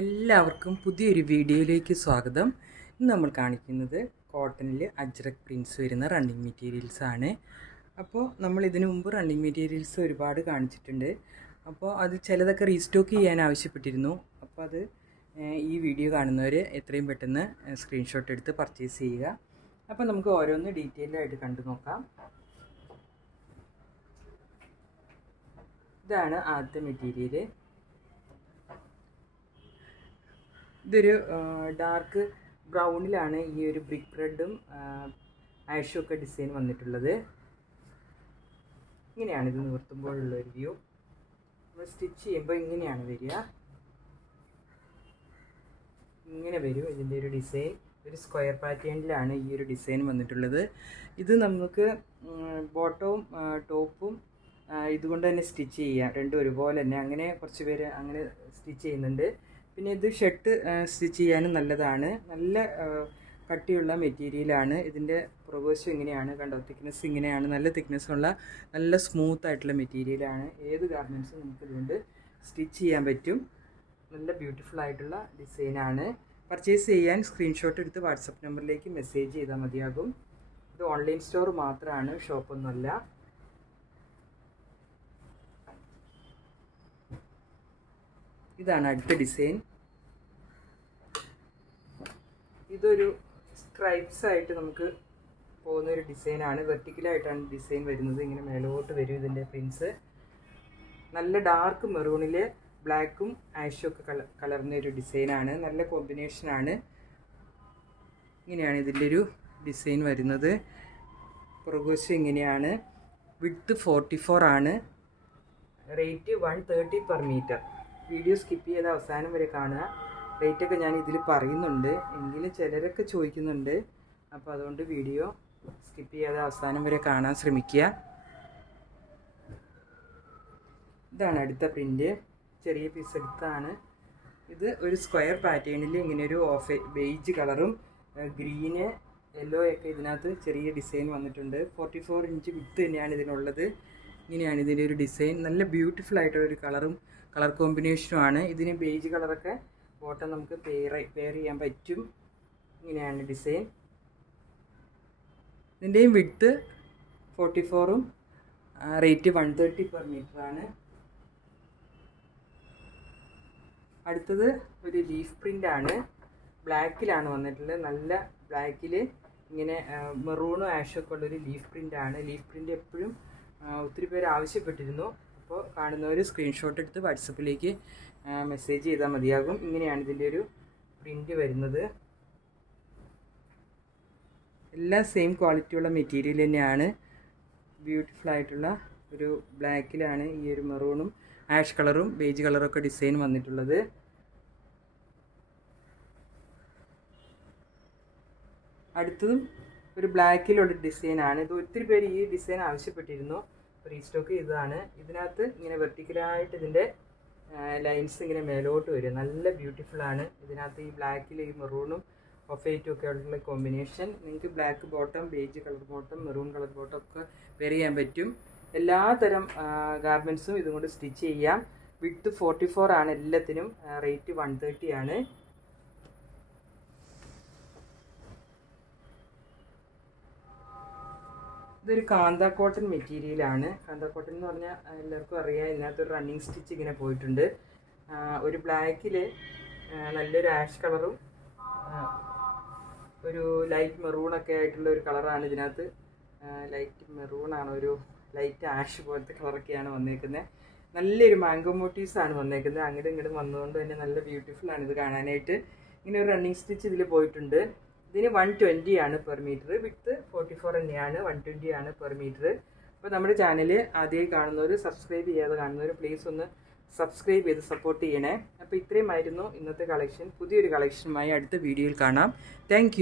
എല്ലാവർക്കും പുതിയൊരു വീഡിയോയിലേക്ക് സ്വാഗതം. ഇന്ന് നമ്മൾ കാണിക്കുന്നത് കോട്ടണിൽ അജ്രക് പ്രിൻസ് വരുന്ന റണ്ണിങ് മെറ്റീരിയൽസ് ആണ്. അപ്പോൾ നമ്മൾ ഇതിനു മുമ്പ് റണ്ണിങ് മെറ്റീരിയൽസ് ഒരുപാട് കാണിച്ചിട്ടുണ്ട്. അപ്പോൾ അത് ചിലതൊക്കെ റീസ്റ്റോക്ക് ചെയ്യാൻ ആവശ്യപ്പെട്ടിരുന്നു. അപ്പോൾ അത് ഈ വീഡിയോ കാണുന്നവർ എത്രയും പെട്ടെന്ന് സ്ക്രീൻഷോട്ട് എടുത്ത് പർച്ചേസ് ചെയ്യുക. അപ്പോൾ നമുക്ക് ഓരോന്ന് ഡീറ്റെയിൽ ആയിട്ട് കണ്ടു നോക്കാം. ഇതാണ് ആദ്യത്തെ മെറ്റീരിയൽ. ഇതൊരു ഡാർക്ക് ബ്രൗണിലാണ് ഈ ഒരു ബ്രിക്ക് റെഡും ആഷും ഒക്കെ ഡിസൈൻ വന്നിട്ടുള്ളത്. ഇങ്ങനെയാണ് ഇത് നിവർത്തുമ്പോഴുള്ള ഒരു വ്യൂ. നമ്മൾ സ്റ്റിച്ച് ചെയ്യുമ്പോൾ ഇങ്ങനെയാണ് വരിക. ഇങ്ങനെ വരും ഇതിൻ്റെ ഒരു ഡിസൈൻ. ഒരു സ്ക്വയർ പാറ്റേണിലാണ് ഈ ഒരു ഡിസൈൻ വന്നിട്ടുള്ളത്. ഇത് നമുക്ക് ബോട്ടവും ടോപ്പും ഇതുകൊണ്ട് തന്നെ സ്റ്റിച്ച് ചെയ്യാം, രണ്ടും ഒരുപോലെ തന്നെ. അങ്ങനെ കുറച്ച് പേര് അങ്ങനെ സ്റ്റിച്ച് ചെയ്യുന്നുണ്ട്. പിന്നെ ഇത് ഷർട്ട് സ്റ്റിച്ച് ചെയ്യാനും നല്ലതാണ്. നല്ല കട്ടിയുള്ള മെറ്റീരിയലാണ്. ഇതിൻ്റെ പുറകുവശം ഇങ്ങനെയാണ്, കണ്ടോ, തിക്നെസ് ഇങ്ങനെയാണ്. നല്ല തിക്നെസ്സുള്ള നല്ല സ്മൂത്ത് ആയിട്ടുള്ള മെറ്റീരിയലാണ്. ഏത് ഗാർമെൻറ്റ്സും നമുക്കിതുകൊണ്ട് സ്റ്റിച്ച് ചെയ്യാൻ പറ്റും. നല്ല ബ്യൂട്ടിഫുൾ ആയിട്ടുള്ള ഡിസൈനാണ്. പർച്ചേസ് ചെയ്യാൻ സ്ക്രീൻഷോട്ട് എടുത്ത് വാട്സപ്പ് നമ്പറിലേക്ക് മെസ്സേജ് ചെയ്താൽ മതിയാകും. ഇത് ഓൺലൈൻ സ്റ്റോർ മാത്രമാണ്, ഷോപ്പൊന്നുമല്ല. ഇതാണ് അടുത്ത ഡിസൈൻ. ഇതൊരു സ്ട്രൈപ്സ് ആയിട്ട് നമുക്ക് പോകുന്നൊരു ഡിസൈനാണ്. വെർട്ടിക്കലായിട്ടാണ് ഡിസൈൻ വരുന്നത്. ഇങ്ങനെ മേലോട്ട് വരും ഇതിൻ്റെ പ്രിൻസ്. നല്ല ഡാർക്ക് മെറൂണിൽ ബ്ലാക്കും ആഷും ഒക്കെ കലർന്ന ഒരു ഡിസൈനാണ്. നല്ല കോമ്പിനേഷനാണ്. ഇങ്ങനെയാണ് ഇതിൻ്റെ ഒരു ഡിസൈൻ വരുന്നത്. പുറകുവശം ഇങ്ങനെയാണ്. വിഡ്ത്ത് 44 ആണ്. Rate 130 per metre. Video skip ചെയ്ത് അവസാനം വരെ കാണുക. റേറ്റൊക്കെ ഞാൻ ഇതിൽ പറയുന്നുണ്ട്, എങ്കിലും ചിലരൊക്കെ ചോദിക്കുന്നുണ്ട്. അപ്പോൾ അതുകൊണ്ട് വീഡിയോ സ്കിപ്പ് ചെയ്യാതെ അവസാനം വരെ കാണാൻ ശ്രമിക്കുക. ഇതാണ് അടുത്ത പ്രിൻ്റ്. ചെറിയ പീസ് എടുത്താണ്. ഇത് ഒരു സ്ക്വയർ പാറ്റേണിൽ ഇങ്ങനെ ഒരു ഓഫ് ബേജ് കളറും ഗ്രീന് യെല്ലോ ഒക്കെ ഇതിനകത്ത് ചെറിയ ഡിസൈൻ വന്നിട്ടുണ്ട്. 44 ഇഞ്ച് വിഡ്ത്ത് തന്നെയാണ് ഇതിനുള്ളത്. ഇങ്ങനെയാണ് ഇതിൻ്റെ ഒരു ഡിസൈൻ. നല്ല ബ്യൂട്ടിഫുൾ ആയിട്ടുള്ളൊരു കളർ കോമ്പിനേഷനുമാണ്. ഇതിന് ബേജ് കളറൊക്കെ ബോട്ടം നമുക്ക് പെയർ ചെയ്യാൻ പറ്റും. ഇങ്ങനെയാണ് ഡിസൈൻ. ഇതിൻ്റെയും വിഡ്ത്ത് 44ഉം റേറ്റ് 130 പെർ മീറ്ററാണ്. അടുത്തത് ഒരു ലീഫ് പ്രിൻ്റാണ്. ബ്ലാക്കിലാണ് വന്നിട്ടുള്ളത്. നല്ല ബ്ലാക്കിൽ ഇങ്ങനെ മെറൂണും ആഷും ഒക്കെ ഉള്ളൊരു ലീഫ് പ്രിൻ്റാണ്. ലീഫ് പ്രിൻ്റ് എപ്പോഴും ഒത്തിരി പേര് ആവശ്യപ്പെട്ടിരുന്നു. അപ്പോൾ കാണുന്നവർ സ്ക്രീൻഷോട്ട് എടുത്ത് വാട്സപ്പിലേക്ക് മെസ്സേജ് ചെയ്താൽ മതിയാകും. ഇങ്ങനെയാണ് ഇതിൻ്റെ ഒരു പ്രിൻ്റ് വരുന്നത്. എല്ലാം സെയിം ക്വാളിറ്റിയുള്ള മെറ്റീരിയൽ തന്നെയാണ്. ബ്യൂട്ടിഫുൾ ആയിട്ടുള്ള ഒരു ബ്ലാക്കിലാണ് ഈ ഒരു മെറൂണും ആഷ് കളറും ബേജ് കളറൊക്കെ ഡിസൈൻ വന്നിട്ടുള്ളത്. അടുത്തതും ഒരു ബ്ലാക്കിലുള്ള ഡിസൈനാണ്. ഇത് ഒത്തിരി പേര് ഈ ഡിസൈൻ ആവശ്യപ്പെട്ടിരുന്നു. റീസ്റ്റോക്ക് ചെയ്തതാണ്. ഇതിനകത്ത് ഇങ്ങനെ വെർട്ടിക്കലായിട്ട് ഇതിൻ്റെ ലൈൻസ് ഇങ്ങനെ മേലോട്ട് വരും. നല്ല ബ്യൂട്ടിഫുള്ളാണ്. ഇതിനകത്ത് ഈ ബ്ലാക്കിൽ ഈ മെറൂണും ഓഫ് വൈറ്റും ഒക്കെ ഉള്ള കോമ്പിനേഷൻ. നിങ്ങൾക്ക് black bottom, beige colour bottom, maroon colour bottom ഒക്കെ പെയർ ചെയ്യാൻ പറ്റും. എല്ലാ തരം ഗാർമെൻറ്റ്സും ഇതുകൊണ്ട് സ്റ്റിച്ച് ചെയ്യാം. വിഡ്ത്ത് 44 ആണ് എല്ലാത്തിനും. റേറ്റ് 130 ആണ്. ഇതൊരു കാന്ത കോട്ടൺ മെറ്റീരിയലാണ്. കാന്ത കോട്ടൺ എന്ന് പറഞ്ഞാൽ എല്ലാവർക്കും അറിയാം. ഇതിനകത്തൊരു റണ്ണിങ് സ്റ്റിച്ച് ഇങ്ങനെ പോയിട്ടുണ്ട്. ഒരു ബ്ലാക്കിൽ നല്ലൊരു ആഷ് കളറും ഒരു ലൈറ്റ് മെറൂണൊക്കെ ആയിട്ടുള്ള ഒരു കളറാണ് ഇതിനകത്ത്. ലൈറ്റ് മെറൂണാണ്, ഒരു ലൈറ്റ് ആഷ് പോലത്തെ കളറൊക്കെയാണ് വന്നേക്കുന്നത്. നല്ലൊരു മാംഗോ മോട്ടീവ്സാണ് വന്നേക്കുന്നത്. അങ്ങോട്ടും ഇങ്ങോട്ടും വന്നതുകൊണ്ട് തന്നെ നല്ല ബ്യൂട്ടിഫുള്ളാണ് ഇത് കാണാനായിട്ട്. ഇങ്ങനെ ഒരു റണ്ണിങ് സ്റ്റിച്ച് ഇതിൽ പോയിട്ടുണ്ട്. ഇതിന് 120 ആണ് പെർ മീറ്റർ. വിഡ്ത്ത് 44 തന്നെയാണ്. 120 ആണ് പെർ മീറ്റർ. അപ്പോൾ നമ്മുടെ ചാനൽ ആദ്യമായി കാണുന്നവർ, സബ്സ്ക്രൈബ് ചെയ്യാതെ കാണുന്നവർ പ്ലീസ് ഒന്ന് സബ്സ്ക്രൈബ് ചെയ്ത് സപ്പോർട്ട് ചെയ്യണേ. അപ്പോൾ ഇത്രയുമായിരുന്നു ഇന്നത്തെ കളക്ഷൻ. പുതിയൊരു കളക്ഷനുമായി അടുത്ത വീഡിയോയിൽ കാണാം. താങ്ക്